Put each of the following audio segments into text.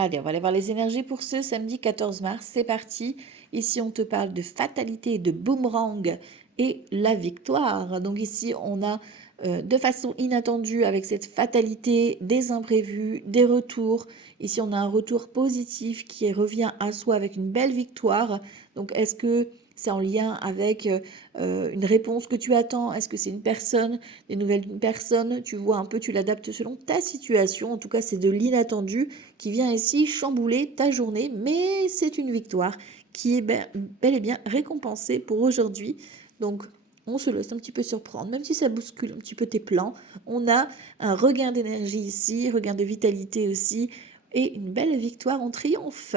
Allez, on va aller voir les énergies pour ce samedi 14 mars. C'est parti. Ici, on te parle de fatalité, de boomerang et la victoire. Donc ici, on a de façon inattendue avec cette fatalité des imprévus, des retours. Ici, on a un retour positif qui revient à soi avec une belle victoire. Donc, est-ce que c'est en lien avec une réponse que tu attends? Est-ce que c'est une personne, des nouvelles d'une personne? Tu vois un peu, tu l'adaptes selon ta situation. En tout cas, c'est de l'inattendu qui vient ici chambouler ta journée, mais c'est une victoire qui est bel et bien récompensée pour aujourd'hui. Donc, on se laisse un petit peu surprendre, même si ça bouscule un petit peu tes plans. On a un regain d'énergie ici, regain de vitalité aussi, et une belle victoire en triomphe.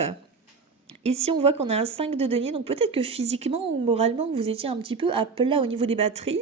Ici, on voit qu'on a un 5 de denier, donc peut-être que physiquement ou moralement, vous étiez un petit peu à plat au niveau des batteries,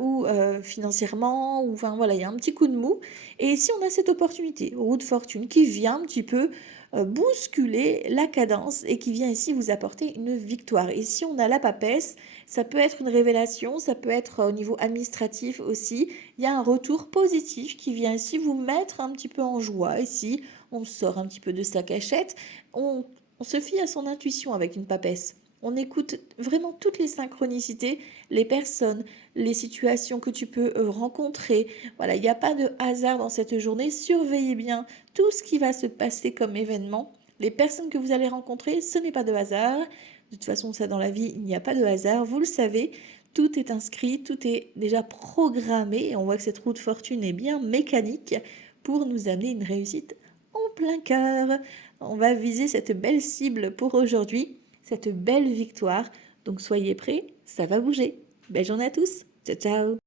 ou financièrement, ou enfin voilà, il y a un petit coup de mou. Et ici, on a cette opportunité, roue de fortune, qui vient un petit peu bousculer la cadence et qui vient ici vous apporter une victoire. Ici, on a la papesse, ça peut être une révélation, ça peut être au niveau administratif aussi. Il y a un retour positif qui vient ici vous mettre un petit peu en joie. Ici, on sort un petit peu de sa cachette, on se fie à son intuition avec une papesse. On écoute vraiment toutes les synchronicités, les personnes, les situations que tu peux rencontrer. Voilà, il n'y a pas de hasard dans cette journée. Surveillez bien tout ce qui va se passer comme événement. Les personnes que vous allez rencontrer, ce n'est pas de hasard. De toute façon, ça dans la vie, il n'y a pas de hasard. Vous le savez, tout est inscrit, tout est déjà programmé. Et on voit que cette roue de fortune est bien mécanique pour nous amener une réussite en plein cœur. On va viser cette belle cible pour aujourd'hui, cette belle victoire. Donc soyez prêts, ça va bouger. Belle journée à tous. Ciao, ciao.